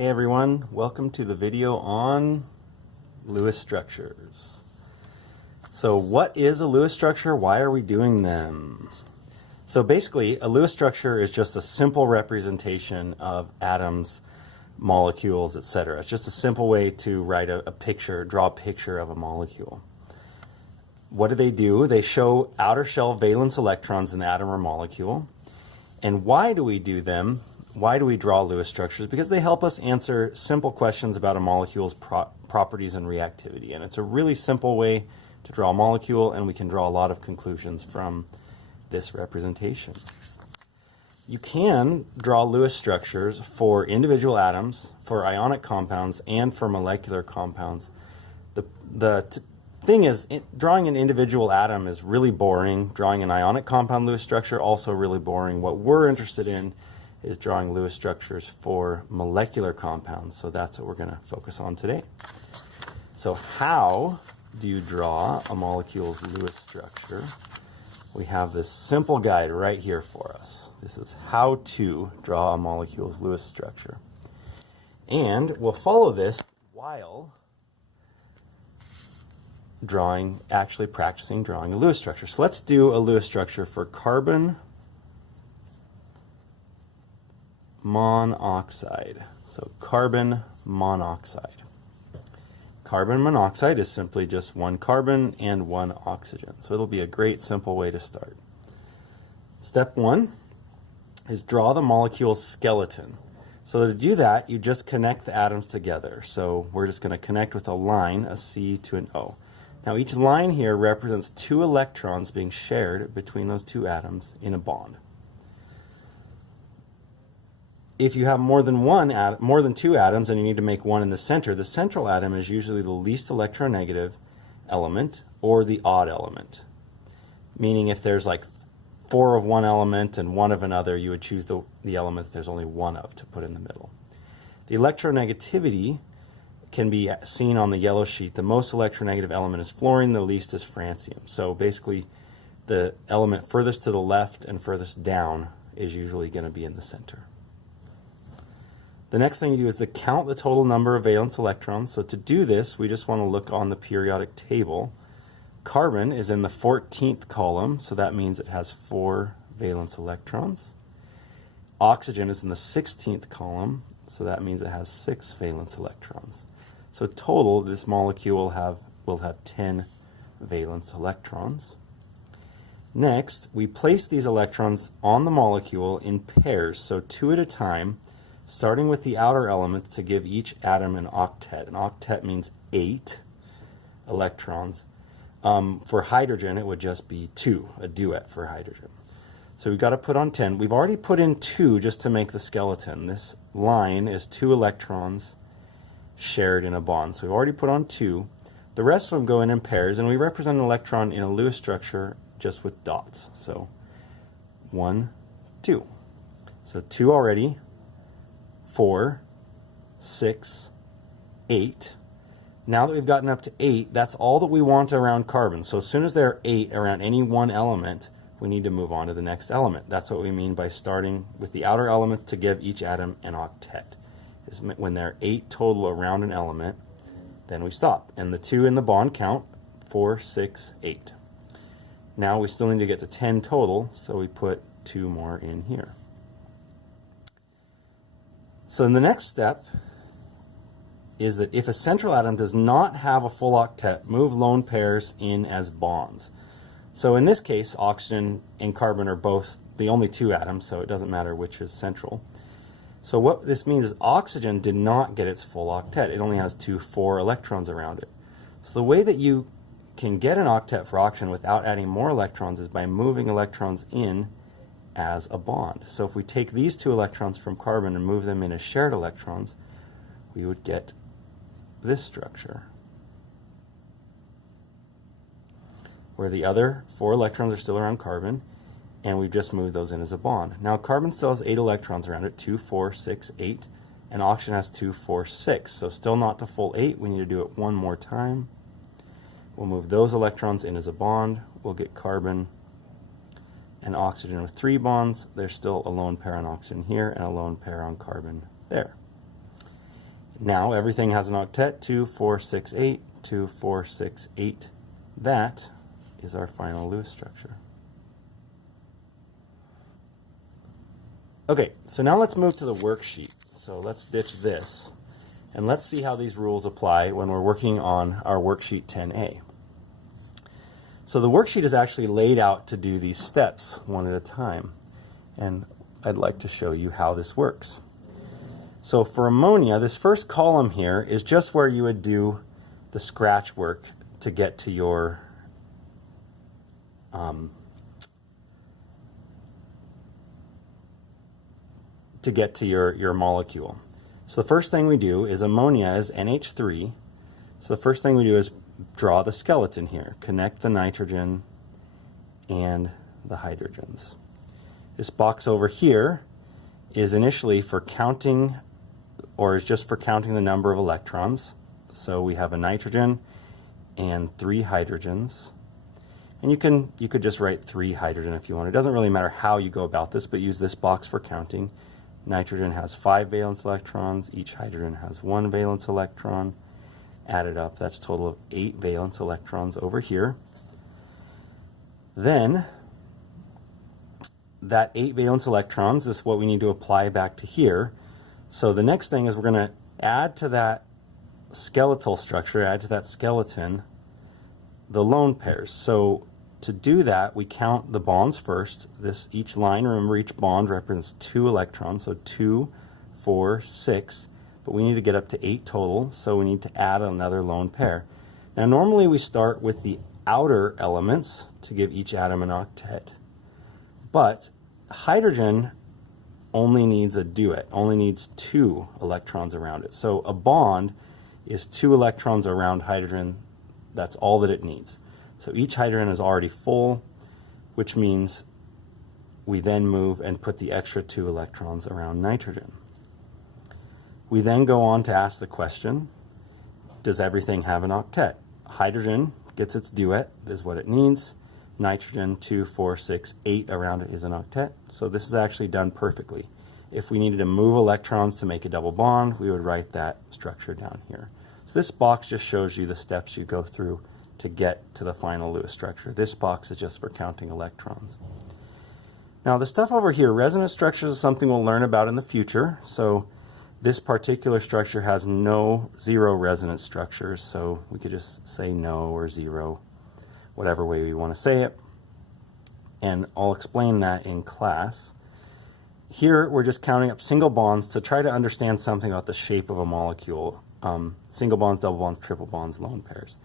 Hey everyone, welcome to the video on Lewis structures. So what is a Lewis structure? Why are we doing them? So basically, a Lewis structure is just a simple representation of atoms, molecules, etc. It's just a simple way to write a picture, draw a picture of a molecule. What do? They show outer shell valence electrons in the atom or molecule. And why do we do them? Why do we draw Lewis structures? Because they help us answer simple questions about a molecule's properties and reactivity. And it's a really simple way to draw a molecule, and we can draw a lot of conclusions from this representation. You can draw Lewis structures for individual atoms, for ionic compounds, and for molecular compounds. The thing is, drawing an individual atom is really boring. Drawing an ionic compound Lewis structure, also really boring. What we're interested in is drawing Lewis structures for molecular compounds. So that's what we're going to focus on today. So how do you draw a molecule's Lewis structure? We have this simple guide right here for us. This is how to draw a molecule's Lewis structure. And we'll follow this while actually practicing drawing a Lewis structure. So let's do a Lewis structure for carbon monoxide. So carbon monoxide. Carbon monoxide is simply just one carbon and one oxygen. So it'll be a great simple way to start. Step one is draw the molecule's skeleton. So to do that, you just connect the atoms together. So we're just going to connect with a line, a C to an O. Now each line here represents two electrons being shared between those two atoms in a bond. If you have more than two atoms and you need to make one in the center, the central atom is usually the least electronegative element or the odd element. Meaning if there's like 4 of one element and 1 of another, you would choose the element that there's only 1 of to put in the middle. The electronegativity can be seen on the yellow sheet. The most electronegative element is fluorine, the least is francium. So basically the element furthest to the left and furthest down is usually going to be in the center. The next thing you do is to count the total number of valence electrons. So to do this, we just want to look on the periodic table. Carbon is in the 14th column, so that means it has 4 valence electrons. Oxygen is in the 16th column, so that means it has 6 valence electrons. So total, this molecule will have 10 valence electrons. Next, we place these electrons on the molecule in pairs, so 2 at a time, starting with the outer element to give each atom an octet. An octet means 8 electrons. For hydrogen, it would just be 2, a duet for hydrogen. So we've got to put on 10. We've already put in 2 just to make the skeleton. This line is 2 electrons shared in a bond. So we've already put on 2. The rest of them go in pairs, and we represent an electron in a Lewis structure just with dots. So 1, 2. So 2 already. 4, 6, 8. Now that we've gotten up to 8, that's all that we want around carbon. So as soon as there are 8 around any one element, we need to move on to the next element. That's what we mean by starting with the outer elements to give each atom an octet. Is when there are 8 total around an element, then we stop. And the 2 in the bond count, 4, 6, 8. Now we still need to get to 10 total, so we put 2 more in here. So in the next step is that if a central atom does not have a full octet, move lone pairs in as bonds. So in this case, oxygen and carbon are both the only 2 atoms, so it doesn't matter which is central. So what this means is oxygen did not get its full octet. It only has 2 4 electrons around it. So the way that you can get an octet for oxygen without adding more electrons is by moving electrons in as a bond. So if we take these 2 electrons from carbon and move them in as shared electrons, we would get this structure, where the other 4 electrons are still around carbon, and we've just moved those in as a bond. Now carbon still has 8 electrons around it, 2, 4, 6, 8, and oxygen has 2, 4, 6. So still not the full 8, we need to do it one more time. We'll move those electrons in as a bond, we'll get carbon and oxygen with 3 bonds. There's still a lone pair on oxygen here and a lone pair on carbon there. Now everything has an octet, 2, 4, 6, 8, 2, 4, 6, 8. That is our final Lewis structure. Okay, so now let's move to the worksheet. So let's ditch this, and let's see how these rules apply when we're working on our worksheet 10A. So the worksheet is actually laid out to do these steps one at a time, and I'd like to show you how this works. So for ammonia, this first column here is just where you would do the scratch work to get to your your molecule. So the first thing we do is ammonia is NH3. So the first thing we do is draw the skeleton here, connect the nitrogen and the hydrogens. This box over here is initially for counting, or is just for counting the number of electrons. So we have a nitrogen and 3 hydrogens. And you could just write 3 hydrogen if you want. It doesn't really matter how you go about this, but use this box for counting. Nitrogen has 5 valence electrons. Each hydrogen has 1 valence electron. Added up, that's a total of 8 valence electrons over here. Then, that 8 valence electrons is what we need to apply back to here. So the next thing is we're going to add to that skeletal structure, add to that skeleton, the lone pairs. So to do that, we count the bonds first. Each line, remember, each bond represents 2 electrons, so 2, 4, 6, but we need to get up to 8 total, so we need to add another lone pair. Now normally we start with the outer elements to give each atom an octet, but hydrogen only needs a duet, only needs 2 electrons around it. So a bond is 2 electrons around hydrogen. That's all that it needs. So each hydrogen is already full, which means we then move and put the extra 2 electrons around nitrogen. We then go on to ask the question, does everything have an octet? Hydrogen gets its duet, is what it needs. Nitrogen, 2, 4, 6, 8 around it is an octet. So this is actually done perfectly. If we needed to move electrons to make a double bond, we would write that structure down here. So this box just shows you the steps you go through to get to the final Lewis structure. This box is just for counting electrons. Now the stuff over here, resonance structures, is something we'll learn about in the future. So this particular structure has 0 resonance structures, so we could just say no or 0, whatever way we want to say it. And I'll explain that in class. Here we're just counting up single bonds to try to understand something about the shape of a molecule. Single bonds, double bonds, triple bonds, lone pairs.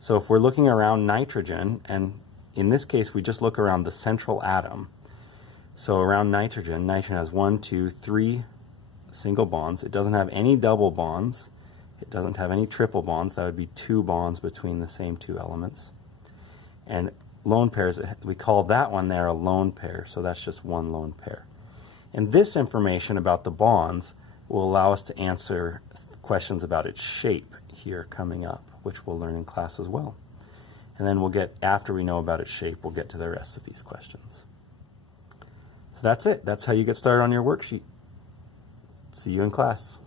So if we're looking around nitrogen, and in this case we just look around the central atom. So around nitrogen, nitrogen has 1, 2, 3 single bonds. It doesn't have any double bonds. It doesn't have any triple bonds. That would be 2 bonds between the same 2 elements. And lone pairs, we call that one there a lone pair, so that's just 1 lone pair. And this information about the bonds will allow us to answer questions about its shape here coming up, which we'll learn in class as well. And then we'll get, after we know about its shape, we'll get to the rest of these questions. So that's it. That's how you get started on your worksheet. See you in class.